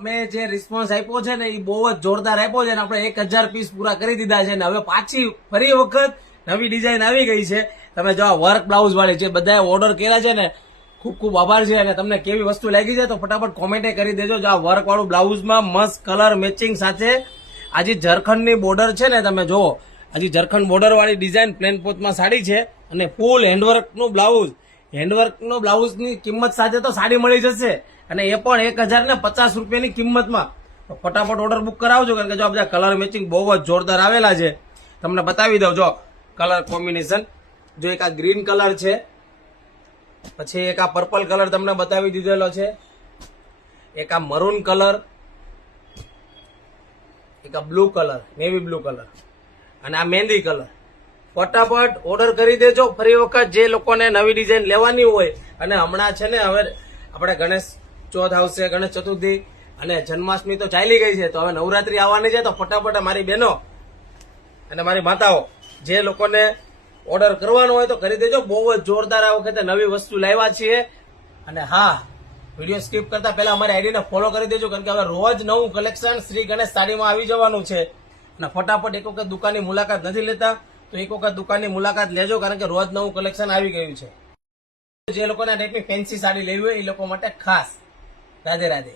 અમે જે રિસ્પોન્સ આપ્યો છે ને એ બહુ જ જોરદાર આપ્યો છે ને આપણે 1000 પીસ પૂરા કરી દીધા છે ને હવે પાછી ફરી વખત નવી ડિઝાઇન આવી ગઈ છે. તમે જો વર્ક બ્લાઉઝ વાળી જે બધાએ ઓર્ડર કર્યા છે ને ખૂબ ખૂબ આભાર છે. અને તમને કેવી વસ્તુ લાગી છે તો ફટાફટ કોમેન્ટ કરી દેજો. જો આ વર્ક વાળું બ્લાઉઝમાં મસ્ત કલર મેચિંગ સાથે આ જે ઝરખંડની બોર્ડર છે ને તમે જોવો, આ જે ઝરખંડ બોર્ડર વાળી ડિઝાઇન પ્લેન પોતમાં સાડી છે અને ફૂલ હેન્ડવર્કનું બ્લાઉઝ. હેન્ડવર્કનું બ્લાઉઝની કિંમત સાથે તો સાડી મળી જશે અને એ પણ 1050 રૂપિયાની કિંમતમાં. તો ફટાફટ ઓર્ડર બુક કરાવજો કારણ કે જો આ બધા કલર મેચિંગ બહુ જ જોરદાર આવેલા છે. તમને બતાવી દઉં જો કલર કોમ્બિનેશન. જો એક આ ગ્રીન કલર છે, પછી એક આ પર્પલ કલર તમને બતાવી દીધેલો છે, એક આ મરૂન કલર, એક આ blue colour, navy blue colour અને આ મહેંદી કલર. ફટાફટ ઓર્ડર કરી દેજો. ફરી વખત જે લોકોને નવી ડિઝાઇન લેવાની હોય અને હમણાં છે ને હવે આપણે ગણેશ ચોથ આવશે, ગણેશ ચતુર્થી અને જન્માષ્ટમી તો ચાલી ગઈ છે, તો હવે નવરાત્રી આવવાની છે. તો ફટાફટ મારી બહેનો અને મારી માતાઓ જે લોકોને ઓર્ડર કરવાનો હોય તો કરી દેજો. બહુ જ જોરદાર આ વખતે નવી વસ્તુ લાવ્યા છીએ. અને હા, વિડીયો સ્કીપ કરતા પહેલા અમારી આઈડીને ફોલો કરી દેજો કારણ કે હવે રોજ નવું કલેક્શન શ્રી ગણેશ સાડીમાં આવી જવાનું છે. અને ફટાફટ એક વખત દુકાનની મુલાકાત નથી લેતા તો એક વખત દુકાનની મુલાકાત લેજો કારણ કે રોજ નવું કલેક્શન આવી ગયું છે. જે લોકોને આ ટાઈપની ફેન્સી સાડી લેવી હોય એ લોકો માટે ખાસ. રાધે રાધે.